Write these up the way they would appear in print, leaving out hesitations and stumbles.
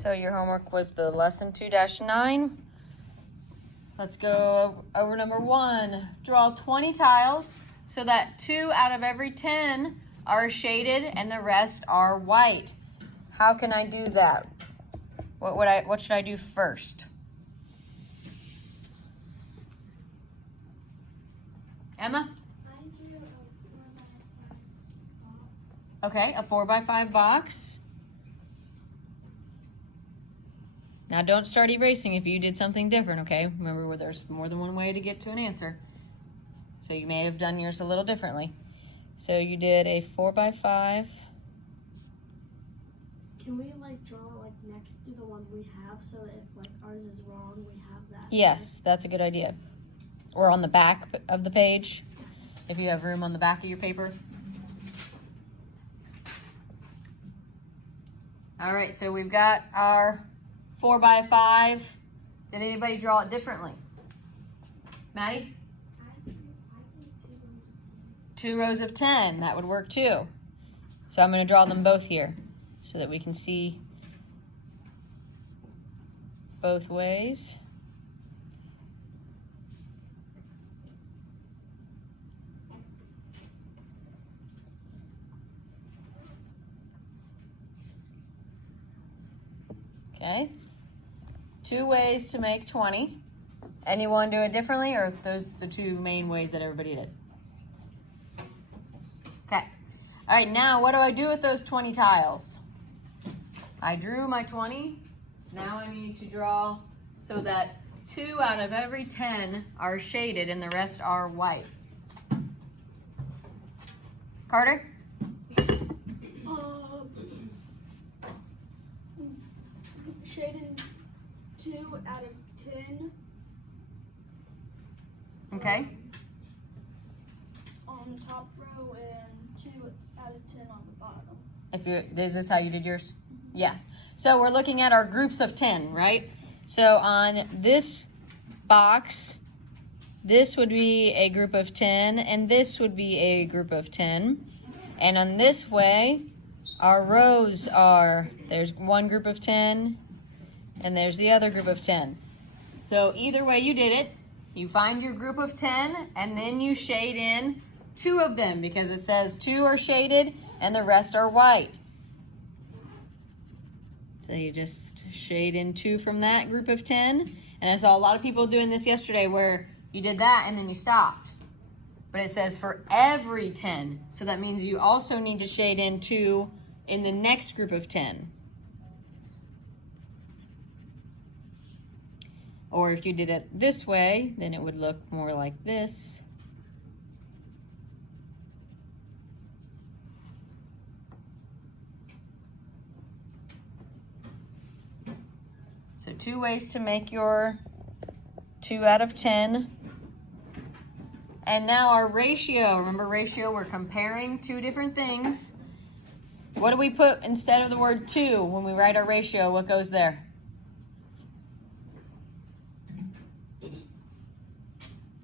So your homework was the lesson 2-9. Let's go over number 1. Draw 20 tiles so that 2 out of every 10 are shaded and the rest are white. How can I do that? What should I do first? Emma? I do a 4x5 box. Okay, a 4x5 box. Now don't start erasing if you did something different, okay? Remember where there's more than one way to get to an answer. So you may have done yours a little differently. So you did a 4x5. Can we draw next to the one we have so that if ours is wrong, we have that? Yes, that's a good idea. Or on the back of the page, if you have room on the back of your paper. All right, so we've got our 4x5. Did anybody draw it differently? Maddie? I think 2 rows of 10, that would work too. So I'm going to draw them both here so that we can see both ways. Okay, 2 ways to make 20. Anyone do it differently, or those are the 2 main ways that everybody did? Okay, all right, now what do I do with those 20 tiles? I drew my 20. Now I need to draw so that 2 out of every 10 are shaded and the rest are white. Carter? shading 2 out of 10. Okay. On the top row and 2 out of 10 on the bottom. Is this how you did yours? Yeah. So we're looking at our groups of 10, right? So on this box, this would be a group of 10, and this would be a group of 10. And on this way, our rows are, there's one group of 10, and there's the other group of 10. So either way you did it, you find your group of 10, and then you shade in 2 of them, because it says 2 are shaded and the rest are white. So you just shade in 2 from that group of 10. And I saw a lot of people doing this yesterday where you did that and then you stopped. But it says for every 10. So that means you also need to shade in 2 in the next group of 10. Or if you did it this way, then it would look more like this. So 2 ways to make your 2 out of 10. And now our ratio, remember ratio, we're comparing 2 different things. What do we put instead of the word 2 when we write our ratio? What goes there?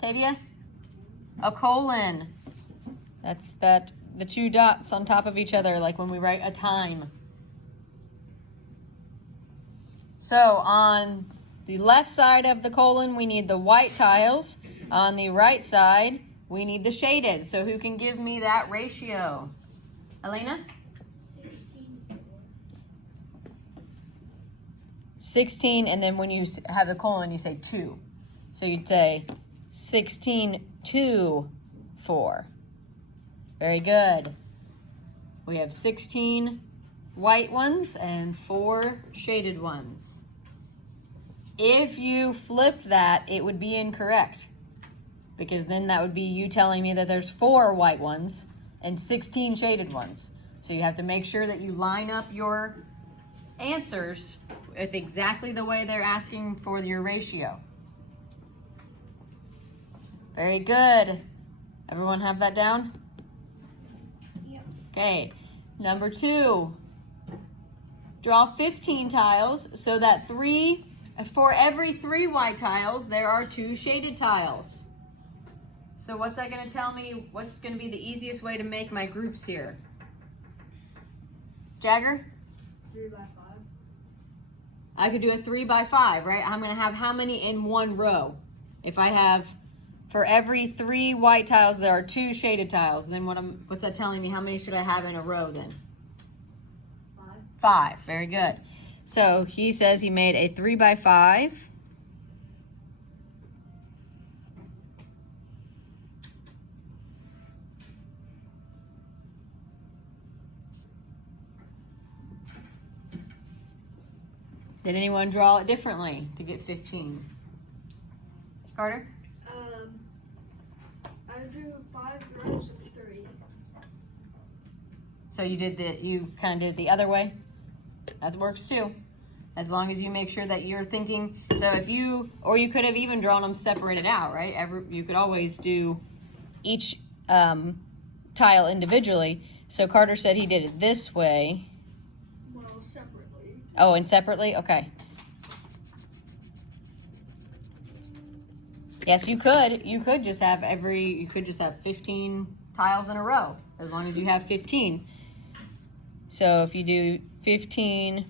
Tavia? A colon. That's the 2 dots on top of each other, like when we write a time. So on the left side of the colon, we need the white tiles. On the right side, we need the shaded. So who can give me that ratio? Elena? 16, and then when you have the colon, you say 2. So you'd say 16, 2, 4. Very good. We have 16 white ones and 4 shaded ones. If you flip that, it would be incorrect, because then that would be you telling me that there's 4 white ones and 16 shaded ones. So you have to make sure that you line up your answers with exactly the way they're asking for your ratio. Very good. Everyone have that down? Yep. Okay, number 2. Draw 15 tiles so that for every 3 white tiles, there are 2 shaded tiles. So what's that going to tell me? What's going to be the easiest way to make my groups here? Jagger? 3 by 5. I could do a 3 by 5, right? I'm going to have how many in one row? If I have, for every 3 white tiles, there are 2 shaded tiles. Then what's that telling me? How many should I have in a row then? 5. Very good. So he says he made a 3 by 5. Did anyone draw it differently to get 15? Carter? I drew 5 rows of 3. So you kind of did it the other way? That works too. As long as you make sure that you're thinking, so if you, or you could have even drawn them separated out, right? You could always do each tile individually. So Carter said he did it this way. Well, separately. Oh, and separately? Okay. Yes, you could. You could just have 15 tiles in a row, as long as you have 15. So if you do 15,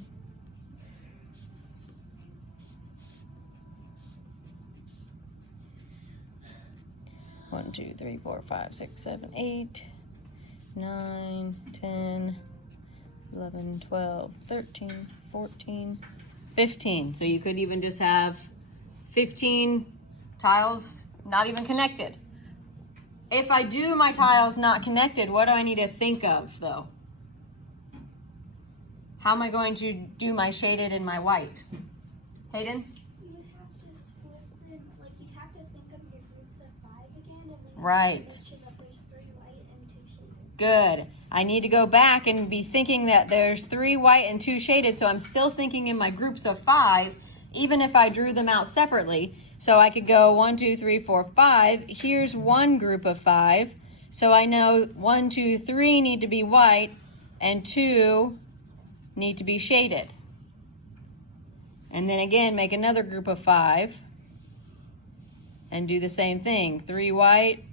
one, 2, 3, 4, 5, 6, 7, 8, 9, 10, 11, 12, 13, 14, 15. So you could even just have 15 tiles not even connected. If I do my tiles not connected, what do I need to think of though? How am I going to do my shaded and my white? Hayden? You would have to split them, like you have to think of your groups of 5 again, and then Right. mention that there's 3 white and 2 shaded. Good. I need to go back and be thinking that there's 3 white and 2 shaded, so I'm still thinking in my groups of 5, even if I drew them out separately. So I could go 1, 2, 3, 4, 5. Here's one group of 5. So I know 1, 2, 3 need to be white, and 2 need to be shaded. And then again, make another group of 5 and do the same thing. 3 white,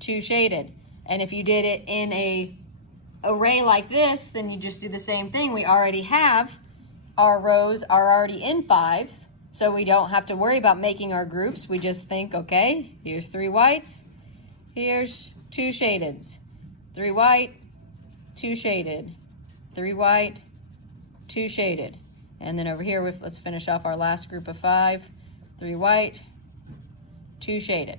2 shaded. And if you did it in a array like this, then you just do the same thing. We already have our rows are already in 5s, so we don't have to worry about making our groups. We just think, okay, here's 3 whites, here's 2 shadeds. 3 white, 2 shaded. 3 white, 2 shaded. And then over here, let's finish off our last group of 5. 3 white, 2 shaded.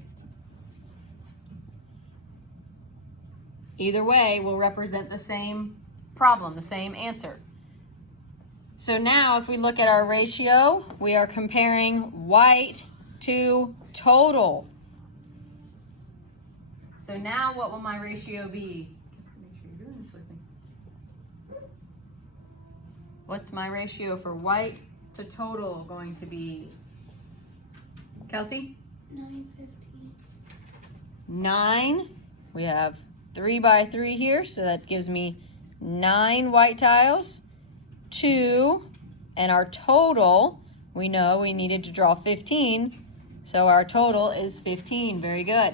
Either way will represent the same problem, the same answer. So now if we look at our ratio, we are comparing white to total. So now what will my ratio be? Make sure you're doing this with me. What's my ratio for white to total going to be? Kelsey? 9, 15. 9. We have 3 by 3 here, so that gives me 9 white tiles. 2, and our total, we know we needed to draw 15, so our total is 15. Very good.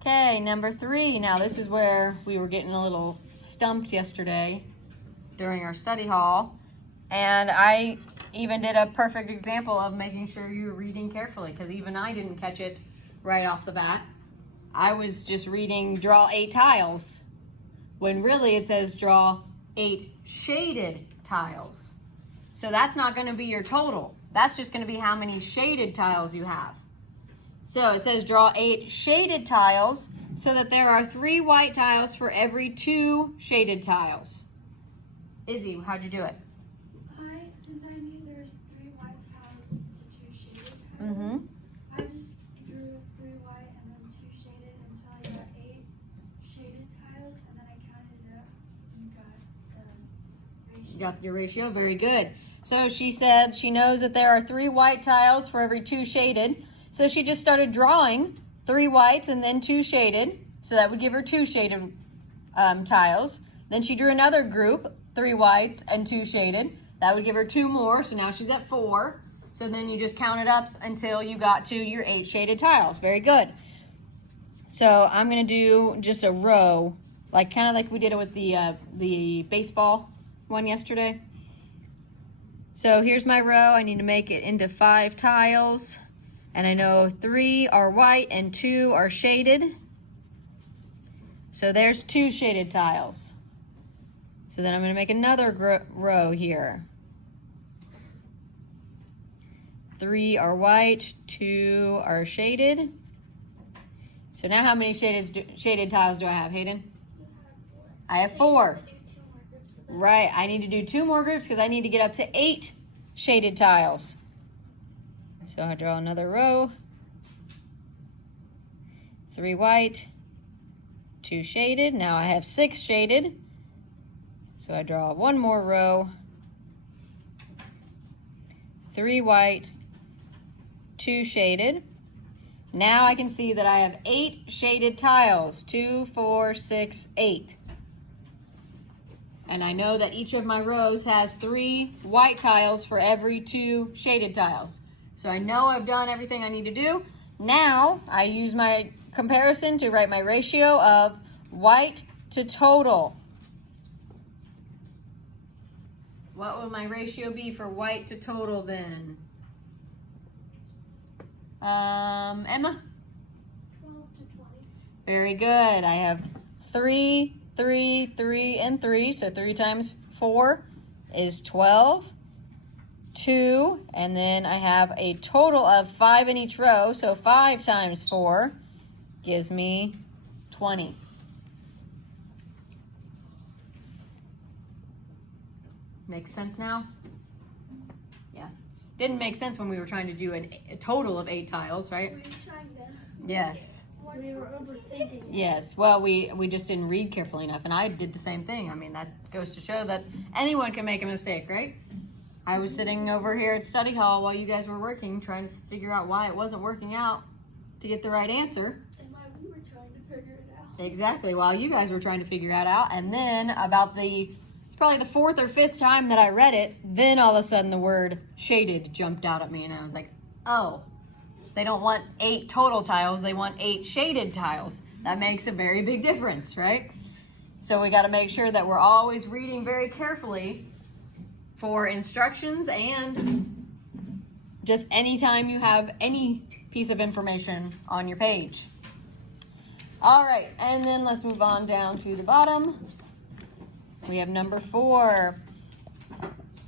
Okay, number 3. Now this is where we were getting a little stumped yesterday during our study hall, and I even did a perfect example of making sure you were reading carefully, because even I didn't catch it right off the bat. I was just reading draw 8 tiles, when really it says draw 8 shaded tiles. So that's not going to be your total. That's just going to be how many shaded tiles you have. So it says draw 8 shaded tiles, so that there are 3 white tiles for every 2 shaded tiles. Izzy, how'd you do it? Since I knew there's 3 white tiles to 2 shaded tiles, I just drew 3 white and then 2 shaded until I got 8 shaded tiles, and then I counted it up and got the ratio. You got your ratio? Very good. So she said she knows that there are 3 white tiles for every 2 shaded. So she just started drawing 3 whites and then 2 shaded. So that would give her 2 shaded tiles. Then she drew another group, 3 whites and 2 shaded. That would give her 2 more. So now she's at 4. So then you just count it up until you got to your 8 shaded tiles. Very good. So I'm gonna do just a row, like kind of like we did it with the baseball one yesterday. So here's my row. I need to make it into 5 tiles, and I know 3 are white and 2 are shaded. So there's 2 shaded tiles. So then I'm gonna make another row here. 3 are white, 2 are shaded. So now how many shaded tiles do I have, Hayden? I have 4. Right, I need to do 2 more groups because I need to get up to 8 shaded tiles. So I draw another row. 3 white, 2 shaded. Now I have 6 shaded. So I draw 1 more row. 3 white, 2 shaded. Now I can see that I have 8 shaded tiles. 2, 4, 6, 8. And I know that each of my rows has 3 white tiles for every 2 shaded tiles. So I know I've done everything I need to do. Now I use my comparison to write my ratio of white to total. What will my ratio be for white to total then? Emma? 12 to 20. Very good. I have 3, 3, 3, and 3. So 3 times 4 is 12. 2, and then I have a total of 5 in each row. So 5 times 4 gives me 20. Makes sense now? Yeah. Didn't make sense when we were trying to do a total of 8 tiles, right? We were trying to. Yes. We were overthinking it. Yes. Well, we just didn't read carefully enough, and I did the same thing. I mean, that goes to show that anyone can make a mistake, right? I was sitting over here at study hall while you guys were working, trying to figure out why it wasn't working out to get the right answer. And why we were trying to figure it out. Exactly, while you guys were trying to figure that out. And then it's probably the 4th or 5th time that I read it, then all of a sudden the word shaded jumped out at me, and I was like, oh, they don't want 8 total tiles, they want 8 shaded tiles. That makes a very big difference, right? So we got to make sure that we're always reading very carefully for instructions and just anytime you have any piece of information on your page. All right, and then let's move on down to the bottom. We have number 4,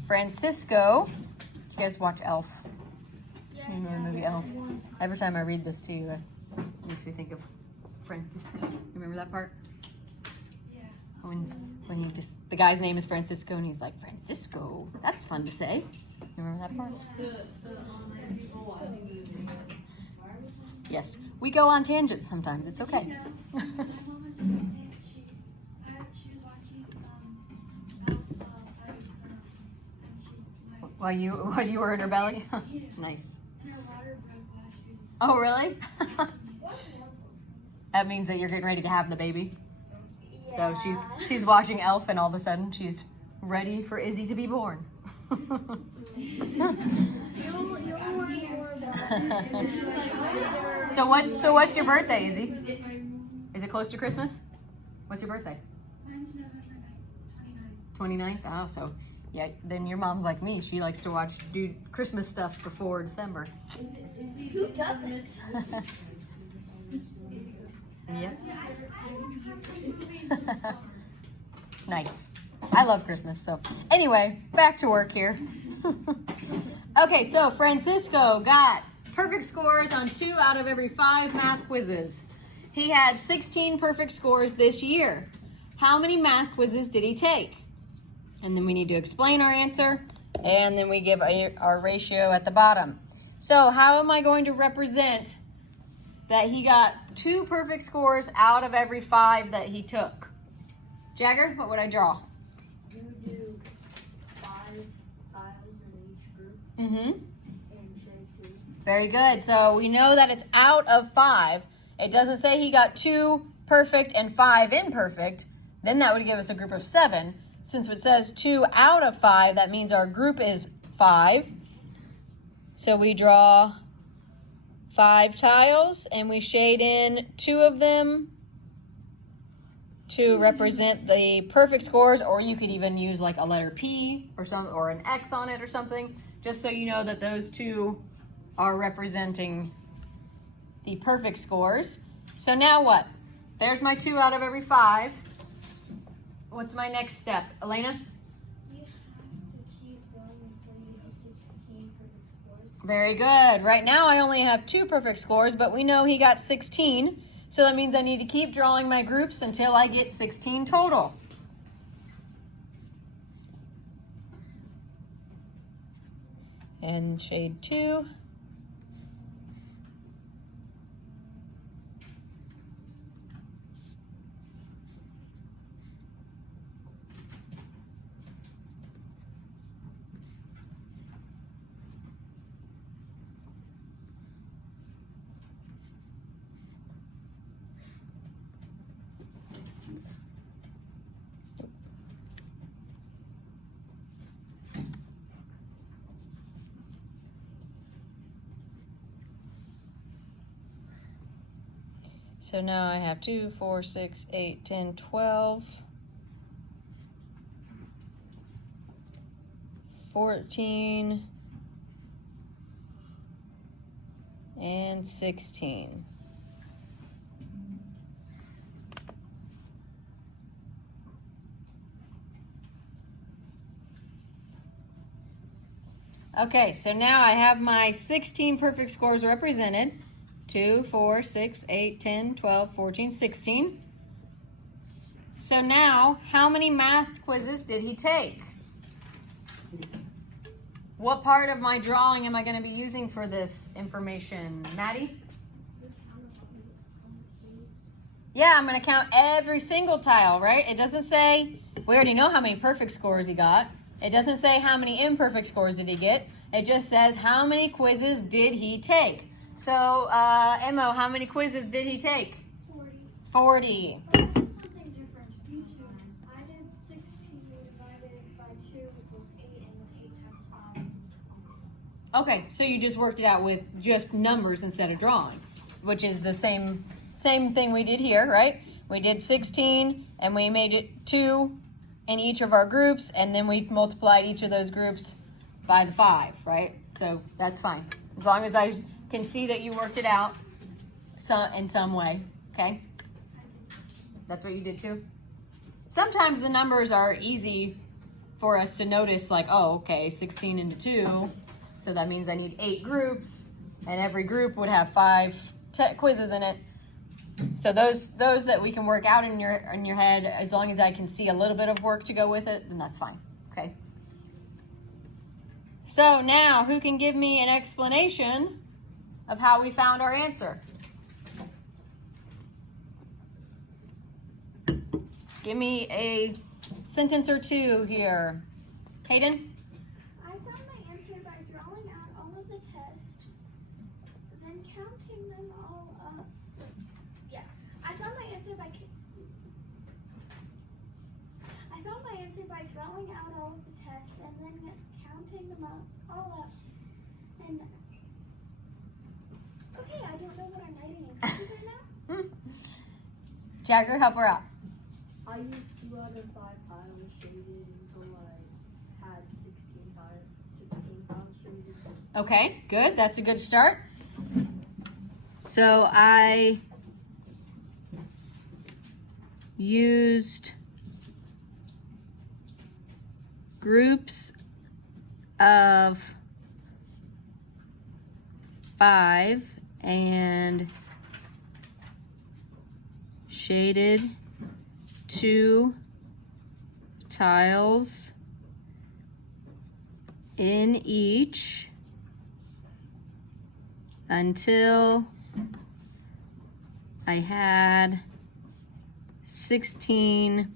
Francisco. You guys watch Elf? Yes. You remember the movie Elf? Every time I read this to you, it makes me think of Francisco. You remember that part? Yeah. When you just, the guy's name is Francisco and he's like, Francisco, that's fun to say. You remember that part? Yes, we go on tangents sometimes, it's okay. You know, my mom was pregnant. She was watching and While you were in her belly? Yeah. Nice. and her water broke while she was. Oh, really? That means that you're getting ready to have the baby. So she's watching Elf, and all of a sudden she's ready for Izzy to be born. You'll learn more about it. So what's your birthday, Izzy? Is it close to Christmas? What's your birthday? Mine's November 29th. 29th? Oh, so yeah, then your mom's like me. She likes to do Christmas stuff before December. Who doesn't? Yep. Nice. I love Christmas. So anyway, back to work here. Okay, so Francisco got perfect scores on 2 out of every 5 math quizzes. He had 16 perfect scores this year. How many math quizzes did he take? And then we need to explain our answer, and then we give our ratio at the bottom. So how am I going to represent that he got 2 perfect scores out of every 5 that he took? Jagger, what would I draw? You do 5 tiles in each group Mm-hmm. and shade 2. Very good. So we know that it's out of 5. It doesn't say he got 2 perfect and 5 imperfect. Then that would give us a group of 7. Since it says 2 out of 5, that means our group is 5. So we draw 5 tiles and we shade in 2 of them to represent the perfect scores, or you could even use like a letter P or an X on it or something, just so you know that those 2 are representing the perfect scores. So now what? There's my 2 out of every 5. What's my next step, Elena? You have to keep going until you get 16 perfect scores. Very good. Right now I only have 2 perfect scores, but we know he got 16. So that means I need to keep drawing my groups until I get 16 total. And shade 2. So now I have 2, 4, 6, 8, 10, 12, 14, and 16. Okay, so now I have my 16 perfect scores represented. 2, 4, 6, 8, 10, 12, 14, 16. So now, how many math quizzes did he take? What part of my drawing am I going to be using for this information? Maddie? Yeah, I'm going to count every single tile, right? It doesn't say, we already know how many perfect scores he got. It doesn't say how many imperfect scores did he get. It just says how many quizzes did he take. So, Emmo, how many quizzes did he take? 40. 40. Oh, I did something different. Me too. I did 16 divided by 2 equals 8, and then 8 times 5. Okay, so you just worked it out with just numbers instead of drawing, which is the same thing we did here, right? We did 16, and we made it 2 in each of our groups, and then we multiplied each of those groups by the 5, right? So that's fine. As long as I can see that you worked it out in some way, okay? That's what you did too? Sometimes the numbers are easy for us to notice, like, oh, okay, 16 into 2, so that means I need 8 groups, and every group would have 5 quizzes in it. So those that we can work out in your head, as long as I can see a little bit of work to go with it, then that's fine, okay? So now, who can give me an explanation of how we found our answer? Give me a sentence or 2 here. Hayden? I found my answer by drawing out all of the tests, then counting them all up. Yeah, I found my answer by drawing out all of the tests and then counting them all up. And okay, I don't know what I'm writing in cursive right now. Jagger, help her out. I used 2 out of 5 tiles shaded until I had 16 tiles shaded. Okay, good. That's a good start. So I used groups of 5 and shaded 2 tiles in each until I had 16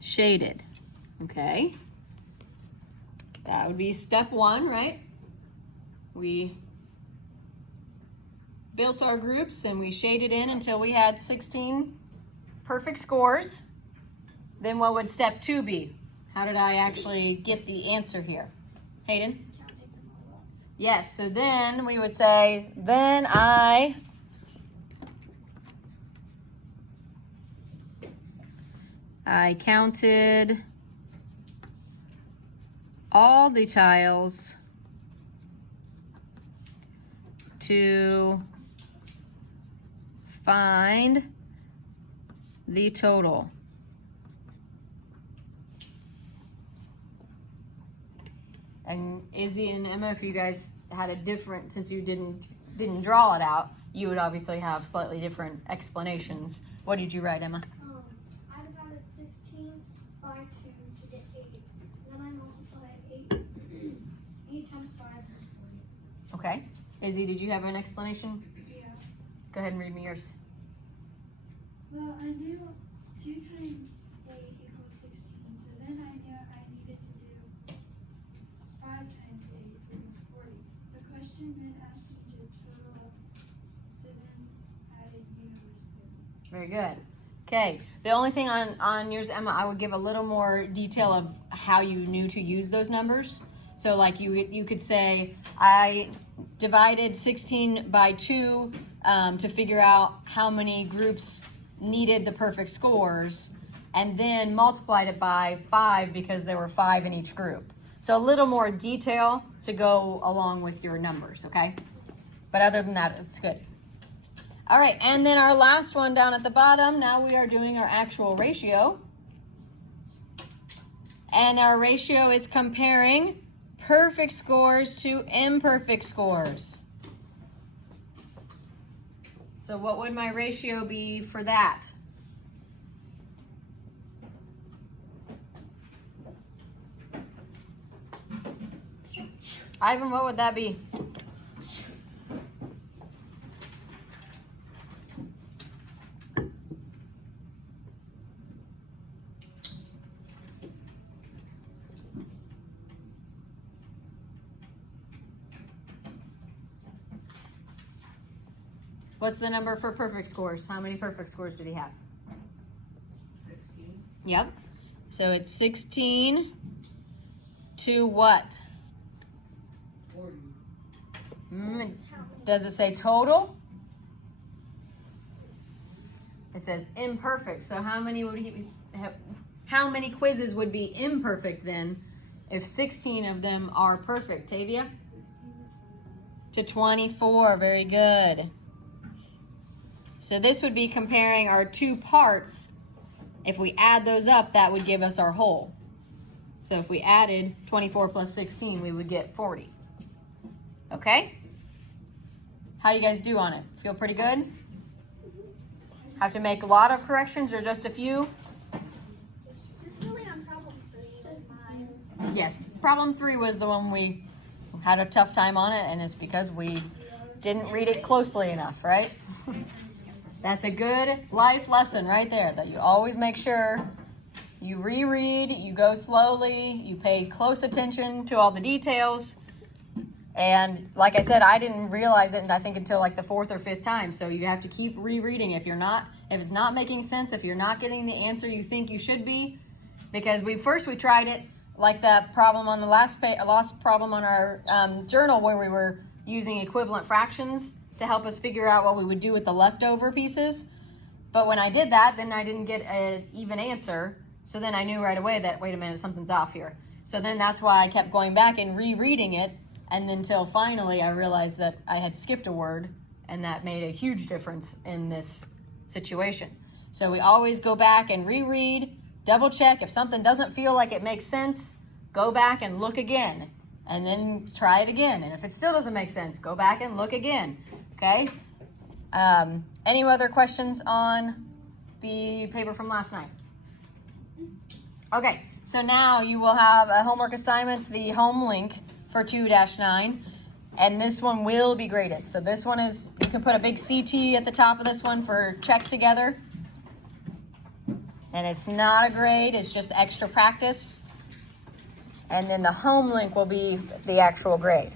shaded. Okay, that would be step 1, right? We built our groups and we shaded in until we had 16 perfect scores. Then what would step 2 be? How did I actually get the answer here? Hayden? Yes, so then we would say, then I counted all the tiles to find the total. And Izzy and Emma, if you guys had a different, since you didn't draw it out, you would obviously have slightly different explanations. What did you write, Emma? I divided 16 by 2 to get 8. Then I multiplied 8. 8 times 5 is 40. Okay. Izzy, did you have an explanation? Yeah. Go ahead and read me yours. Well, I knew 2 times 8 equals 16, so then I knew I needed to do 5 times 8 equals 40. The question then asked me to total up, so then I knew it was 40. Very good. Okay. The only thing on yours, Emma, I would give a little more detail of how you knew to use those numbers. So like you could say, I divided 16 by 2 to figure out how many groups needed the perfect scores, and then multiplied it by 5 because there were 5 in each group. So a little more detail to go along with your numbers, okay? But other than that, it's good. All right, and then our last one down at the bottom, now we are doing our actual ratio. And our ratio is comparing perfect scores to imperfect scores. So what would my ratio be for that? Ivan, what would that be? What's the number for perfect scores? How many perfect scores did he have? 16. Yep. So it's 16 to what? 40. Does it say total? It says imperfect. So how many would he have? How many quizzes would be imperfect then if 16 of them are perfect? Tavia? 16 To 24. Very good. So this would be comparing our two parts. If we add those up, that would give us our whole. So if we added 24 plus 16, we would get 40. Okay? How do you guys do on it? Feel pretty good? Have to make a lot of corrections or just a few? Just really on problem 3 was mine. Yes, problem 3 was the one we had a tough time on it, and it's because we didn't read it closely enough, right? That's a good life lesson right there, that you always make sure you reread, you go slowly, you pay close attention to all the details. And like I said, I didn't realize it, I think, until like the 4th or 5th time. So you have to keep rereading if it's not making sense, if you're not getting the answer you think you should be. Because we tried it like that problem on the last problem on our journal, where we were using equivalent fractions to help us figure out what we would do with the leftover pieces. But when I did that, then I didn't get an even answer. So then I knew right away that, wait a minute, something's off here. So then that's why I kept going back and rereading it, and until finally I realized that I had skipped a word, and that made a huge difference in this situation. So we always go back and reread, double check. If something doesn't feel like it makes sense, go back and look again, and then try it again. And if it still doesn't make sense, go back and look again. Okay? Any other questions on the paper from last night? Okay, so now you will have a homework assignment, the home link for 2-9, and this one will be graded. So this one is, you can put a big CT at the top of this one for check together. And it's not a grade, it's just extra practice. And then the home link will be the actual grade.